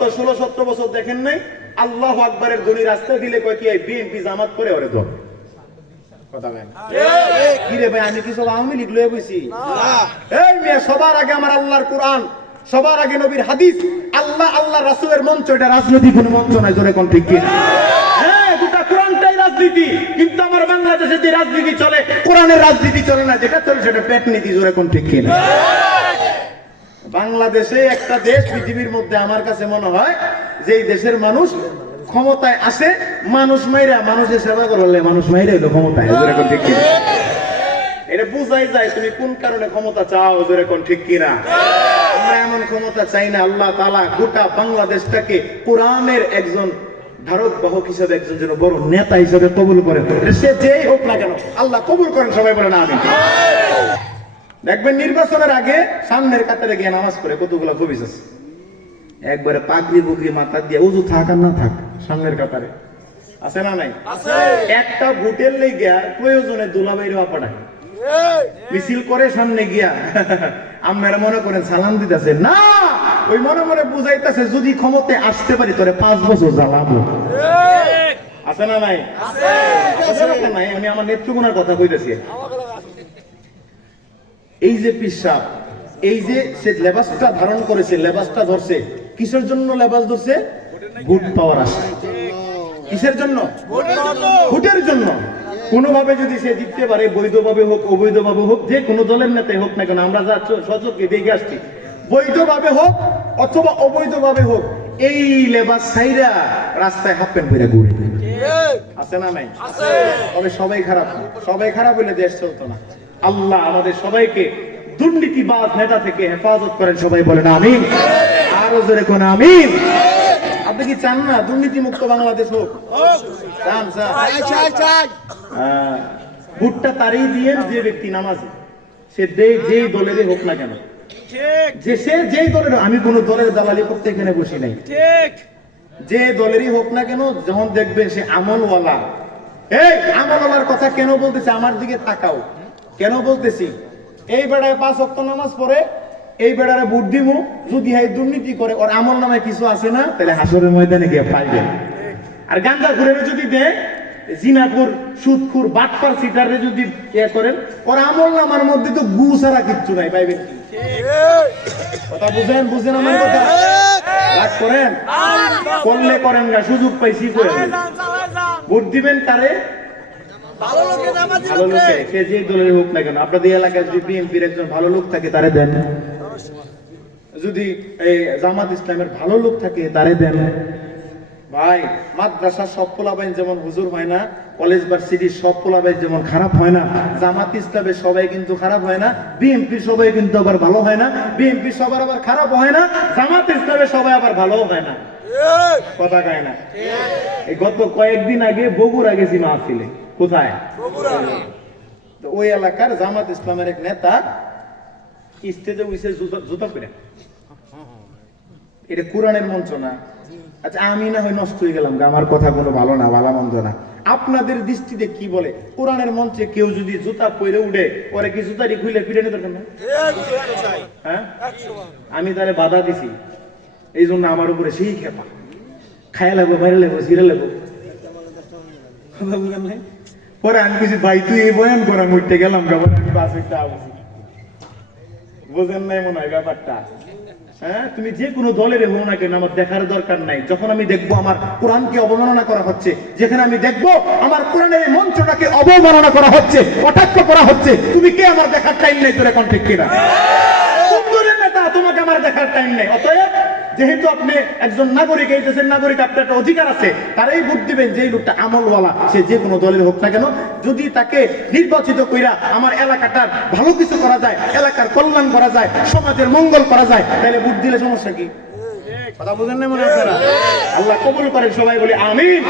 গত ষোলো সতেরো বছর দেখেন নাই? আল্লাহ আকবরের ধনী রাস্তায় দিলে কয় কি বিএনপি জামাত করে ওরে দল কথা বলেন কি রে ভাই আমি কি সব আওয়ামী লীগ লয়ে বসি এই মেয়ে সবার আগে আমার আল্লাহর কোরআন সবার আগে নবীর হাদিস আল্লাহ আল্লাহ রাসূলের মঞ্চ এটা রাজনৈতিক কোনো মঞ্চ নয় জোরে কোন ঠিক হ্যাঁ গোটা কোরআনটাই রাজনীতি কিন্তু আমার বাংলাদেশে যে রাজনীতি চলে কোরআনের রাজনীতি চলে না যেটা চলে সেটা পেট নীতি জোরে কোন ঠিক কি না? বাংলাদেশে একটা দেশ পৃথিবীর মধ্যে আমার কাছে মনে হয় যে দেশের মানুষ ক্ষমতায় আসে মানুষ মাইরা মানুষের সেবা করলে মানুষ মাইরা এলো ক্ষমতায়। কোন ঠিক কিনা? এটা বুঝাই যায় তুমি কোন কারণে ক্ষমতা চাও জোরে কোন ঠিক কিনা? আমরা এমন ক্ষমতা চাই না আল্লাহ তালা গোটা বাংলাদেশটাকে কোরআনের একজন ধারক বাহক হিসেবে একজন যেন বড় নেতা হিসেবে কবুল করেন সে যেই হোক না কেন আল্লাহ কবুল করেন সবাই বলেন আমি দেখবেন নির্বাচনের আগে সামনের কাতারে গিয়ে নামাজ পড়ে কতগুলো কবিস আছে? একবারে পাগড়ি বুগড়ি মাথা দিয়ে উজু থাক আর না থাক সামনের কাতারে। আছে না নাই? একটা ভোটের লেগিয়া প্রয়োজনে দুলাবাইরে পাঠায়। মিছিল করে সামনে গিয়া আপনারা মনে করেন সালাম দিতেছে? না! ওই মনে মনে বুঝাইতেছে যদি ক্ষমতে আসতে পারি তোরে পাঁচ বছর জ্বালাবো আছে না নাই? আছে। না নাই? আমি আমার নেত্রগুণার কথা কইতেছি। এই যে পিসাব এই যে সে লেবাসটা ধারণ করেছে লেবাসটা ধরছে কিসের জন্য লেবাস ধরছে? ভোট পাওয়ার আশা কিসের জন্য? ভোটের জন্য। কোনোভাবে যদি সে জিততে পারে বৈধভাবে হোক অবৈধভাবে হোক যে কোনো দলের নেতাই হোক না কেন আমরা যা সচককে দেখে আসছি বৈধভাবে হোক অথবা অবৈধভাবে হোক এই লেবাস সাইরা রাস্তায় হাফ প্যান্ট পরে ঘুরে আছে না নাই? তবে সবাই খারাপ সবাই খারাপ হলে দেশ চলতো না। আল্লাহ আমাদের সবাইকে দুর্নীতিবাজ নেতা থেকে হেফাজত করেন সবাই বলেন আমিন। আরও জোরে কোন আমিন? আপনি কি চান না দুর্নীতি মুক্ত বাংলাদেশ হোক? চান চান। ভোটটা তারই দিয়ে যে ব্যক্তি নামাজি সে যেই দলেরই হোক না কেন। যে সে যেই দলের আমি কোন দলের দালালি করতে এখানে বসি নাই। যে দলেরই হোক না কেন যখন দেখবেন সে আমলওয়ালা। এই আমলওয়ালার কথা কেন বলতেছে? আমার দিকে তাকাও। কেন বলতেছি? এই বেড়ায় পাঁচ অক্ট নামাজ পড়ে, এই বেড়ারে ভোট দিমু, যদি হাই দুর্নীতি করে, ওর আমল নামে কিছু আছে না, তাহলে হাসরের ময়দানে গিয়ে পাইবেন আর গান্দা ঘুরে যদি দেয় জিনাপুর সুদখুর, বাটপার সিটারে যদি ইয়ে করেন, ওর আমল নামার মধ্যে তো গু ছাড়া কিচ্ছু নাই পাইবেন কি? কথা বুঝেন? বুঝেন আমার কথা? রাগ করেন? করলে করেন গা, সুযোগ পাইছি করে ভোট দিবেন ভালো লোকে সে যে দলের হোক না কেন। আপনাদের এলাকায় যদি বিএনপির একজন ভালো লোক থাকে তারে দেন। যদি এই জামাত ইসলামের ভালো লোক থাকে তারে দেন। ভাই মাদ্রাসার সব পোলাবাইন যেমন হুজুর হয় না কলেজ ভার্সিটির সব পোলাবাইন যেমন খারাপ হয় না জামাত ইসলামের সবাই কিন্তু খারাপ হয় না বিএনপির সবাই কিন্তু আবার ভালো হয় না বিএনপির সবার আবার খারাপ হয় না জামাত ইসলামের সবাই আবার ভালো হয় না। কথা কয় না। এই গত কয়েকদিন আগে বগুড়া গেছি মাহফিলে। কোথায়? তো ওই এলাকার জামাত ইসলামের এক নেতা স্টেজে উইসে জুতা করে এটা কোরআনের মঞ্চ না। আচ্ছা আমি না হয় নষ্ট হয়ে গেলাম আমার কথা কোনো ভালো না ভালো মন্দ না। আপনাদের দৃষ্টিতে কি বলে? কোরআনের মঞ্চে কেউ যদি জুতা পরে উঠে পরে কি জুতারি খুলে ফিরে নিতে না? হ্যাঁ? আমি তারে বাধা দিছি। এই জন্য আমার উপরে সেই খেপা। খায়া লাগবো বাইরে লাগবো সিরে লাগবো। কথা? পরে আমি কিছু ভাই, তুই এই বয়ান করা মুইতে গেলাম গাবার বাস একটা আবুছি বুঝেন নাই মনে হয় ব্যাপারটা? হ্যাঁ তুমি যে কোনো দলের হো না কেন, আমার দেখার দরকার নাই। যখন আমি দেখব আমার কোরআনকে অবমাননা করা হচ্ছে, যেখানে আমি দেখব আমার কোরআনের এই মন্ত্রটাকে অবমাননা করা হচ্ছে, কটাক্ষ করা হচ্ছে, তুমি কে আমার দেখার টাইম নেই তোর এখন ঠিক কিনা সুন্দরের নেতা তোমাকে আমার দেখার টাইম নেই। অতএব যেহেতু আপনি একজন নাগরিক এই দেশের নাগরিক আপনার একটা অধিকার আছে তারাই ভোট দিবেন যে লোকটা আমলওয়ালা সে যে কোনো দলের হোক না কেন। যদি তাকে নির্বাচিত কইরা আমার এলাকাটার ভালো কিছু করা যায় এলাকার কল্যাণ করা যায় সমাজের মঙ্গল করা যায় তাহলে ভোট দিলে সমস্যা কি? কথা বুঝেন না মনে আপনারা? আল্লাহ কবুল করেন সবাই বলে আমিন।